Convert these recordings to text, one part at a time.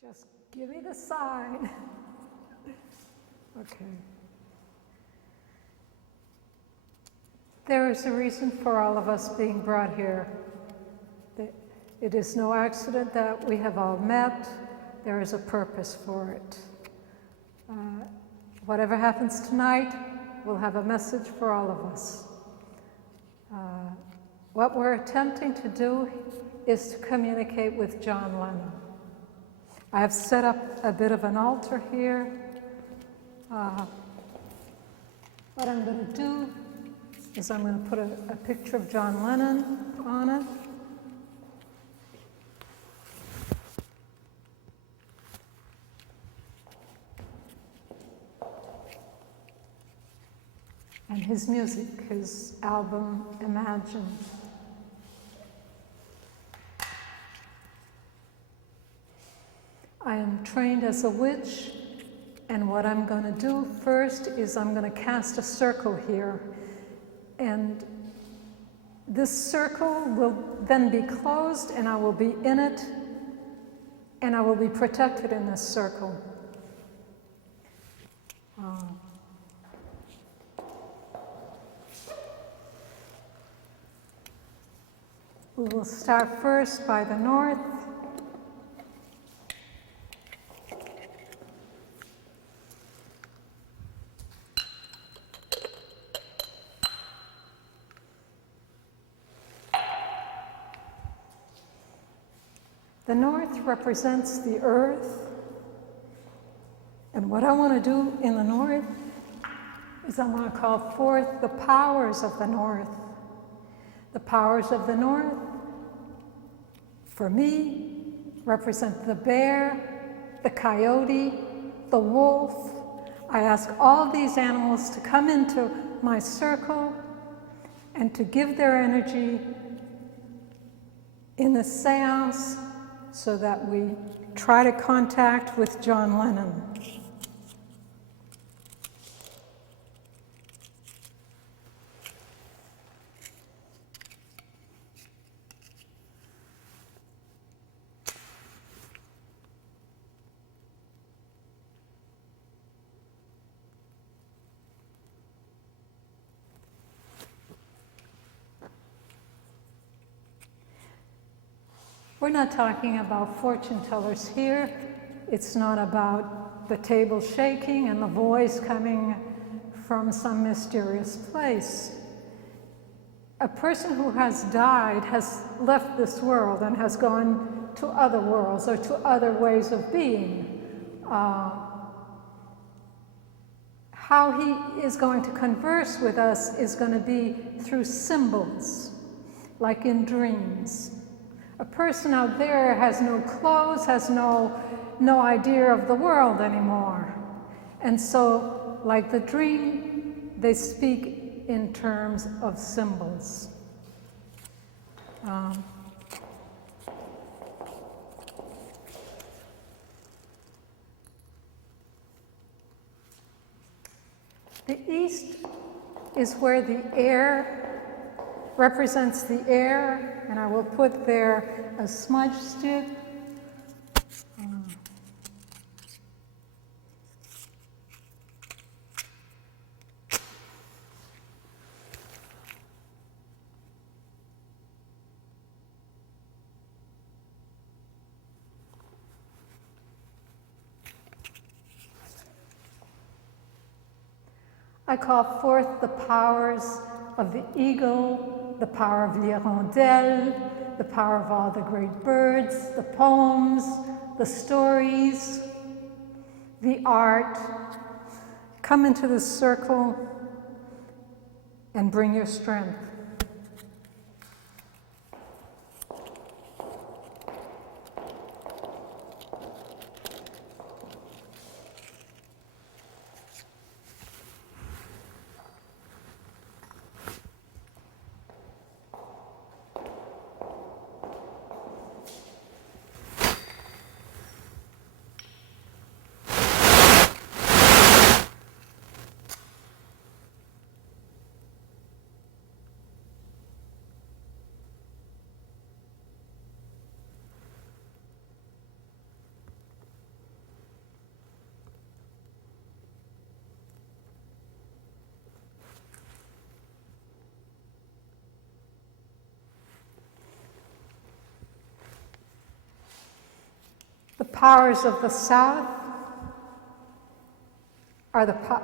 Just give me the sign. Okay. There is a reason for all of us being brought here. It is no accident that we have all met. There is a purpose for it. Whatever happens tonight will have a message for all of us. What we're attempting to do is to communicate with John Lennon. I have set up a bit of an altar here. What I'm going to do is I'm going to put a picture of John Lennon on it. And his music, his album, Imagine. I am trained as a witch, and what I'm going to do first is I'm going to cast a circle here. And this circle will then be closed, and I will be in it, and I will be protected in this circle. We will start first by the north. The north represents the earth, and what I want to do in the north is I want to call forth the powers of the north. The powers of the north, for me, represent the bear, the coyote, the wolf. I ask all these animals to come into my circle and to give their energy in the seance so that we try to contact with John Lennon. We're not talking about fortune tellers here. It's not about the table shaking and the voice coming from some mysterious place. A person who has died has left this world and has gone to other worlds or to other ways of being. How he is going to converse with us is going to be through symbols, like in dreams. A person out there has no clothes, has no idea of the world anymore. And so, like the dream, they speak in terms of symbols. The east is where the air represents the air, and I will put there a smudge stick. I call forth the powers of the eagle, the power of l'hirondelle, the power of all the great birds, the poems, the stories, the art. Come into this circle and bring your strength. The powers of the south are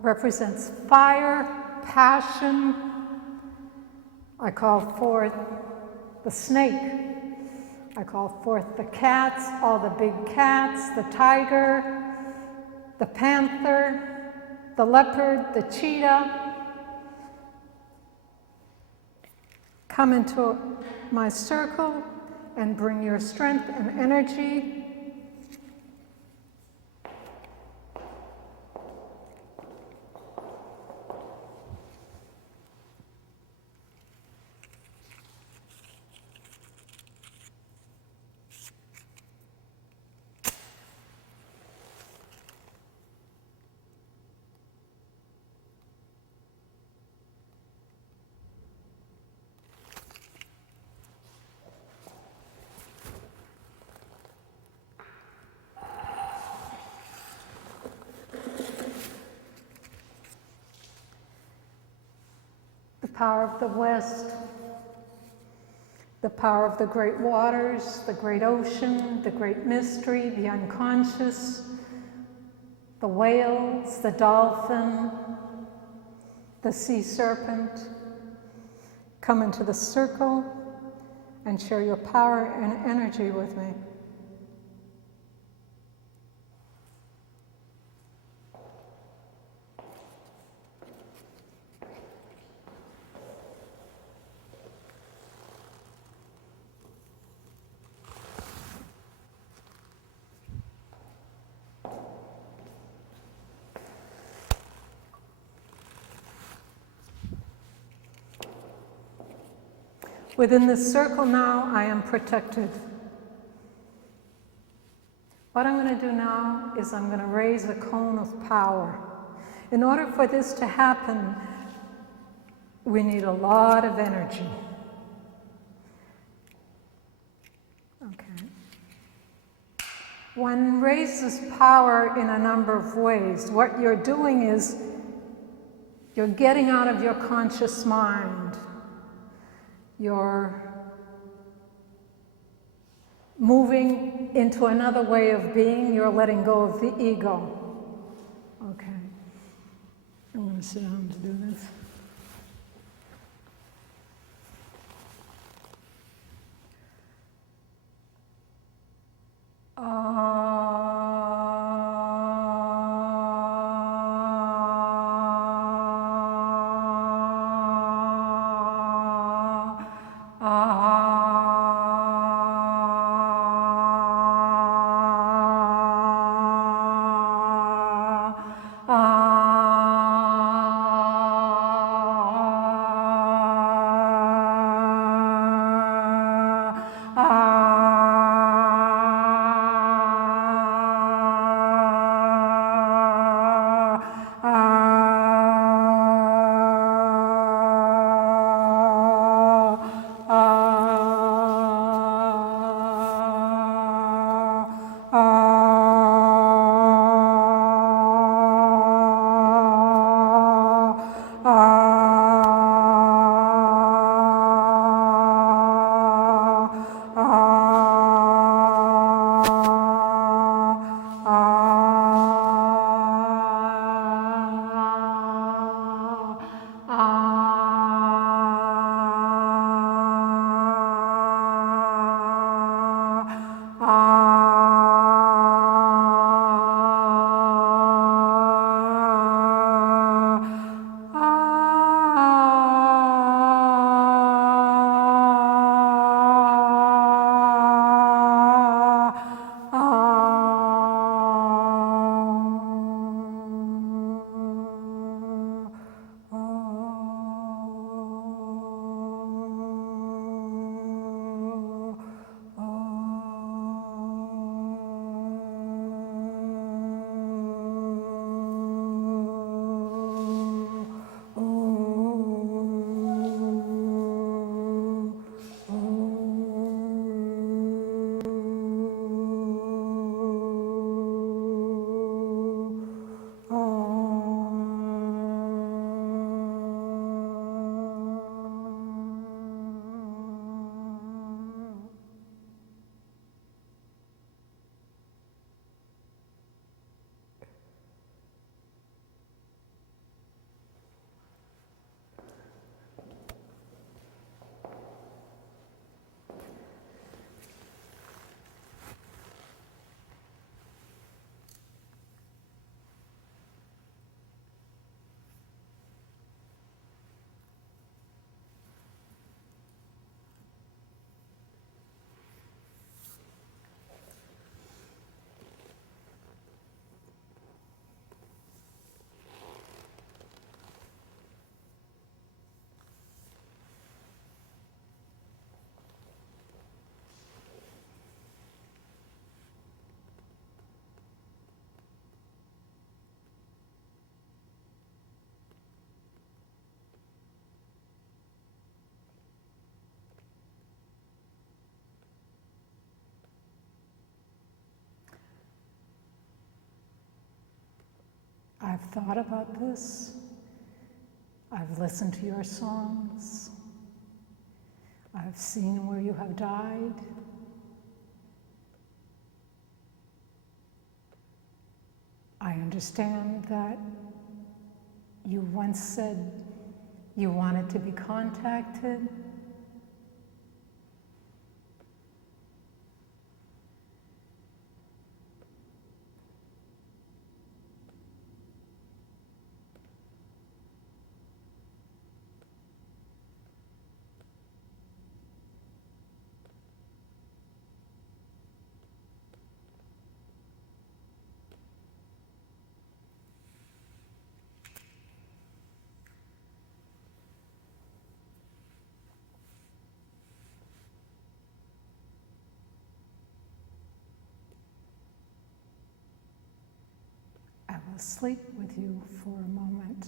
represents fire, passion. I call forth the snake. I call forth the cats, all the big cats, the tiger, the panther, the leopard, the cheetah. Come into my circle and bring your strength and energy. The power of the West, the power of the great waters, the great ocean, the great mystery, the unconscious, the whales, the dolphin, the sea serpent. Come into the circle and share your power and energy with me. Within this circle now, I am protected. What I'm going to do now is I'm going to raise a cone of power. In order for this to happen, we need a lot of energy. Okay. One raises power in a number of ways. What you're doing is you're getting out of your conscious mind. You're moving into another way of being. You're letting go of the ego. Okay. I'm going to sit down to do this. I've thought about this. I've listened to your songs. I've seen where you have died. I understand that you once said you wanted to be contacted. I will sleep with you for a moment.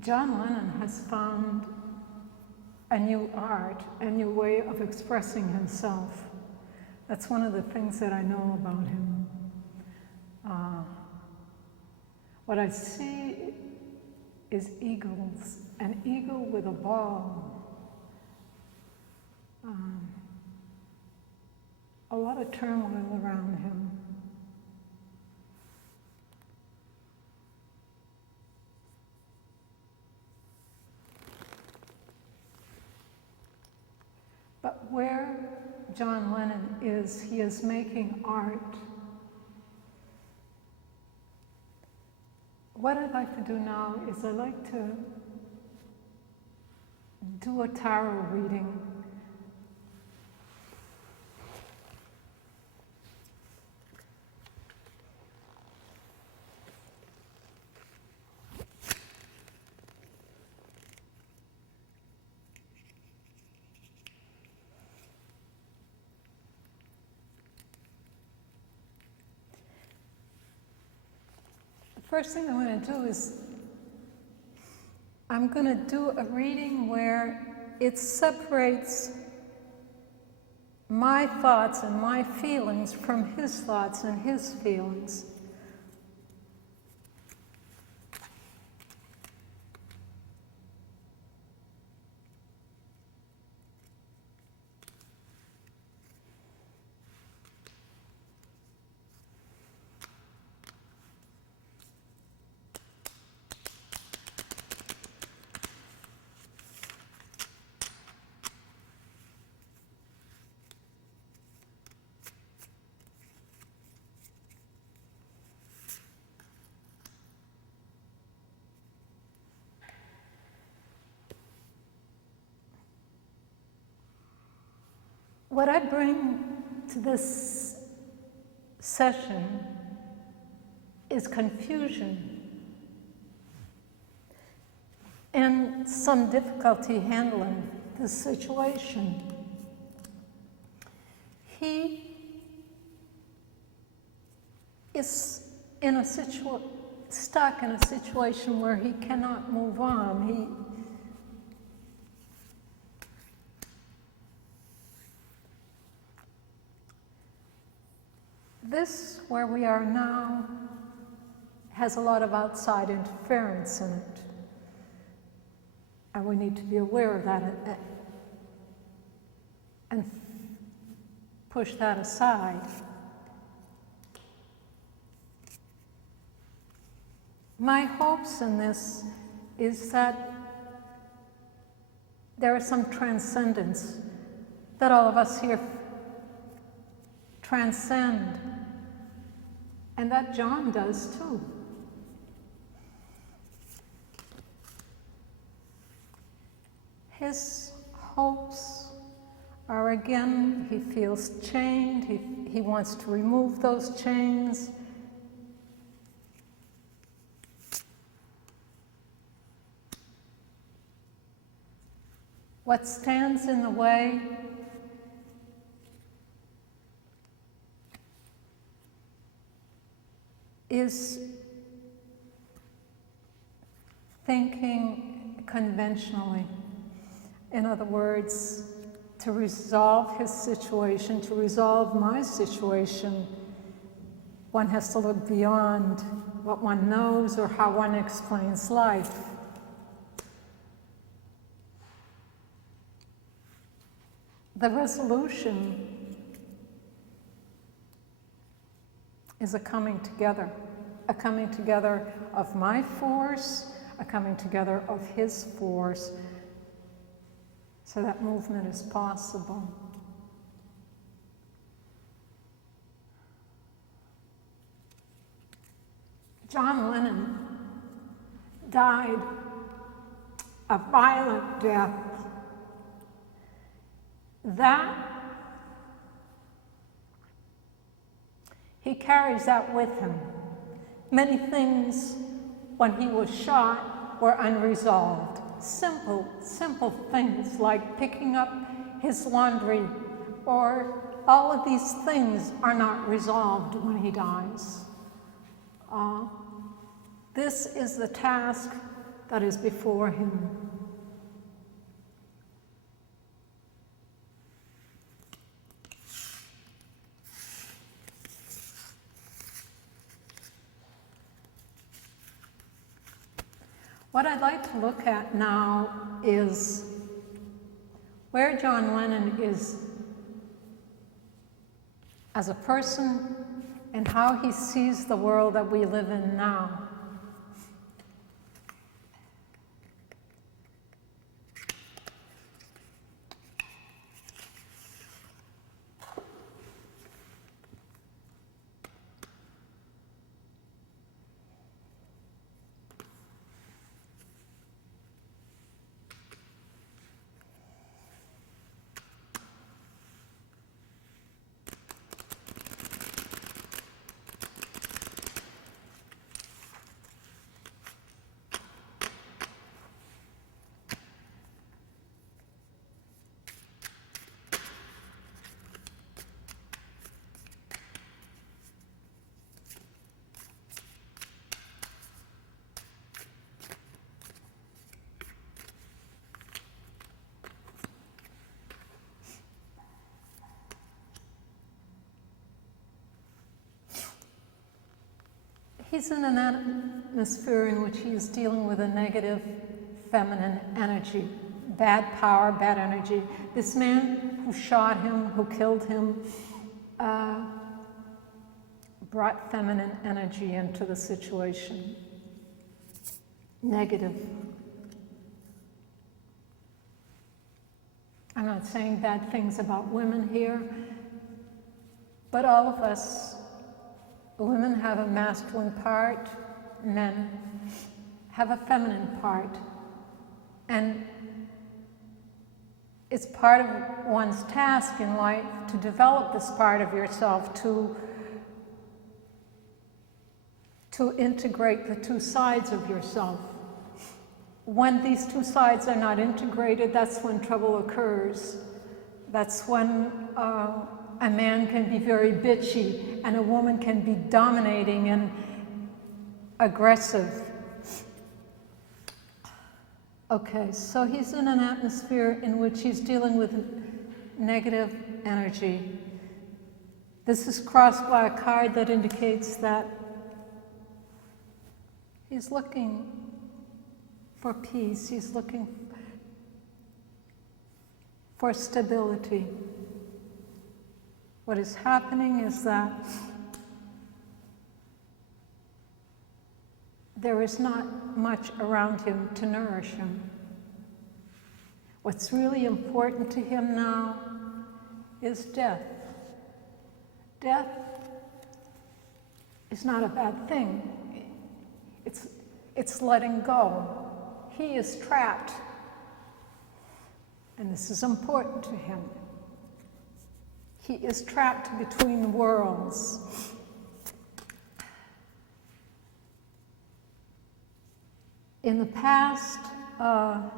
John Lennon has found a new art, a new way of expressing himself. That's one of the things that I know about him. What I see is eagles, an eagle with a ball. A lot of turmoil around him. But where John Lennon is, he is making art. What I'd like to do now is I'd like to do a tarot reading. First thing I'm going to do is I'm going to do a reading where it separates my thoughts and my feelings from his thoughts and his feelings. What I bring to this session is confusion and some difficulty handling this situation. He is stuck in a situation where he cannot move on. This, where we are now, has a lot of outside interference in it. And we need to be aware of that and push that aside. My hopes in this is that there is some transcendence, that all of us here transcend, and that John does too. His hopes are, again, he feels chained, he wants to remove those chains. What stands in the way is thinking conventionally. In other words, to resolve his situation, to resolve my situation, one has to look beyond what one knows or how one explains life. The resolution is a coming together of my force, a coming together of his force, so that movement is possible. John Lennon died a violent death. That he carries that with him. Many things when he was shot were unresolved. Simple things like picking up his laundry, or all of these things are not resolved when he dies. This is the task that is before him. What I'd like to look at now is where John Lennon is as a person and how he sees the world that we live in now. He's in an atmosphere in which he is dealing with a negative feminine energy, bad power, bad energy. This man who shot him, who killed him, brought feminine energy into the situation. Negative. I'm not saying bad things about women here, but all of us, women have a masculine part, men have a feminine part. And it's part of one's task in life to develop this part of yourself, to integrate the two sides of yourself. When these two sides are not integrated, that's when trouble occurs. That's when a man can be very bitchy and a woman can be dominating and aggressive. Okay, so he's in an atmosphere in which he's dealing with negative energy. This is crossed by a card that indicates that he's looking for peace, he's looking for stability. What is happening is that there is not much around him to nourish him. What's really important to him now is death. Death is not a bad thing. It's letting go. He is trapped, and this is important to him. He is trapped between worlds. In the past, a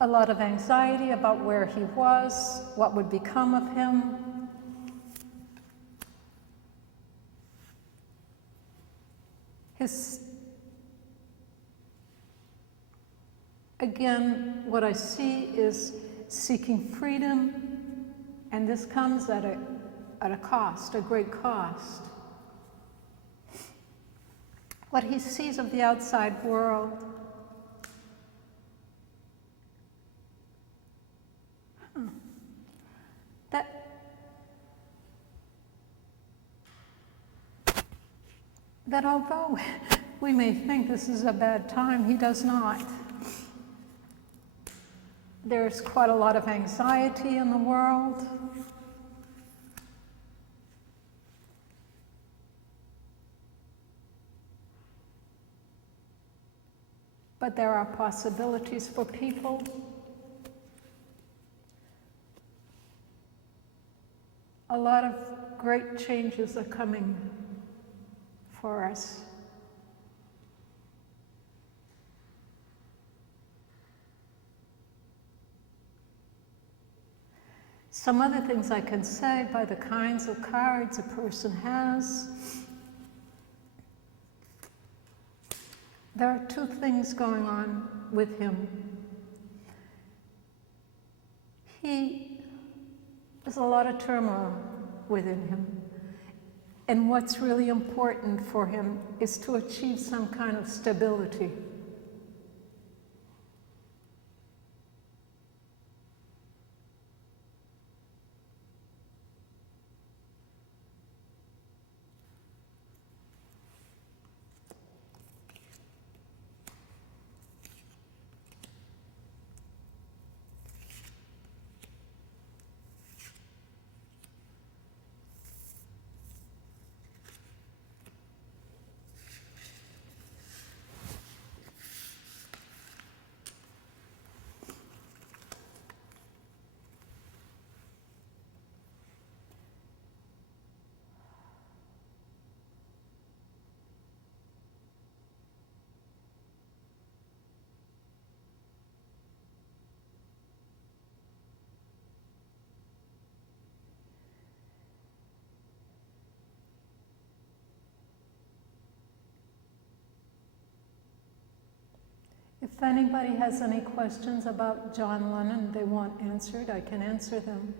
lot of anxiety about where he was, what would become of him. Again, what I see is seeking freedom, and this comes at a cost, a great cost. What he sees of the outside world, that although we may think this is a bad time, he does not. There's quite a lot of anxiety in the world. But there are possibilities for people. A lot of great changes are coming for us. Some other things I can say by the kinds of cards a person has. There are two things going on with him. There's a lot of turmoil within him. And what's really important for him is to achieve some kind of stability. If anybody has any questions about John Lennon they want answered, I can answer them.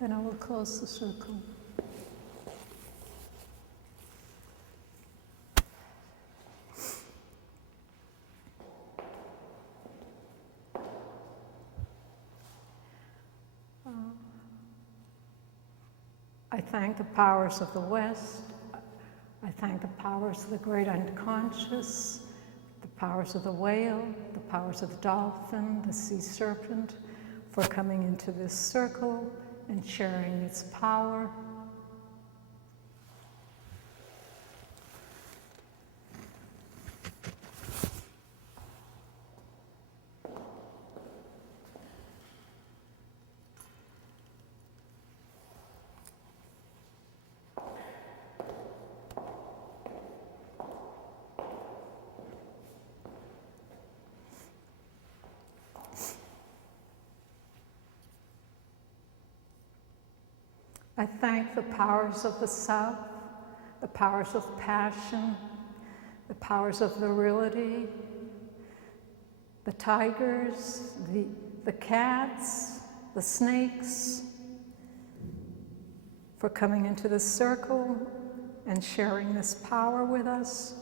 Then I will close the circle. I thank the powers of the West. I thank the powers of the great unconscious, the powers of the whale, the powers of the dolphin, the sea serpent, for coming into this circle and sharing its power. I thank the powers of the South, the powers of passion, the powers of virility, the tigers, the cats, the snakes, for coming into this circle and sharing this power with us.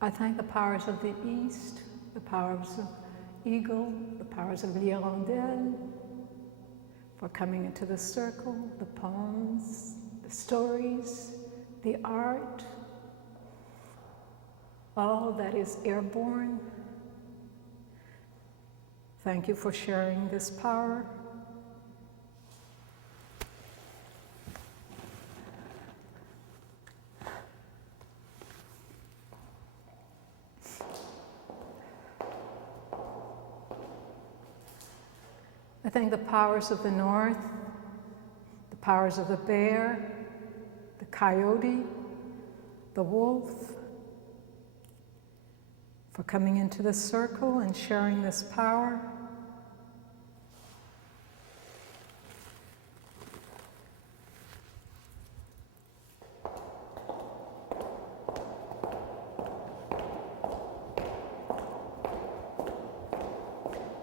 I thank the powers of the East, the powers of Eagle, the powers of l'hirondelle, for coming into the circle, the poems, the stories, the art, all that is airborne. Thank you for sharing this power. I thank the powers of the North, the powers of the bear, the coyote, the wolf, for coming into this circle and sharing this power.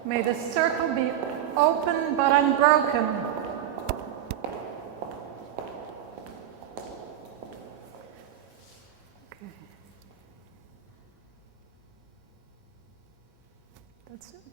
May the circle be open but unbroken. Okay. That's it.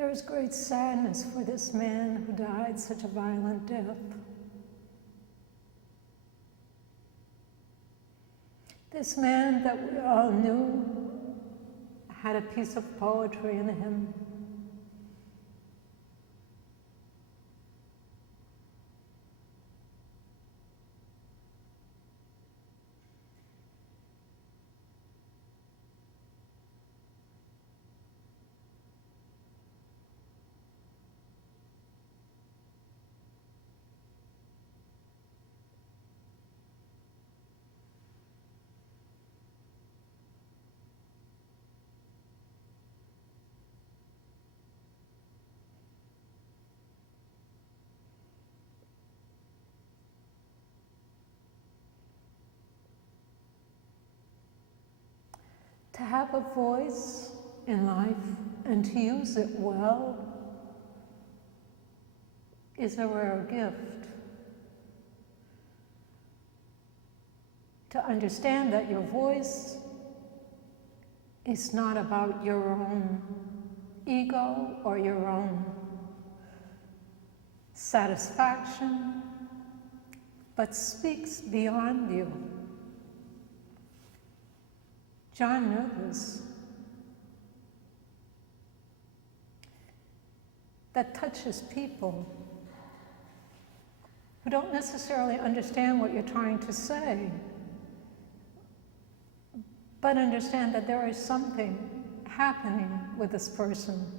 There is great sadness for this man who died such a violent death. This man that we all knew had a piece of poetry in him. To have a voice in life and to use it well is a rare gift. To understand that your voice is not about your own ego or your own satisfaction, but speaks beyond you. John knew this. That touches people who don't necessarily understand what you're trying to say, but understand that there is something happening with this person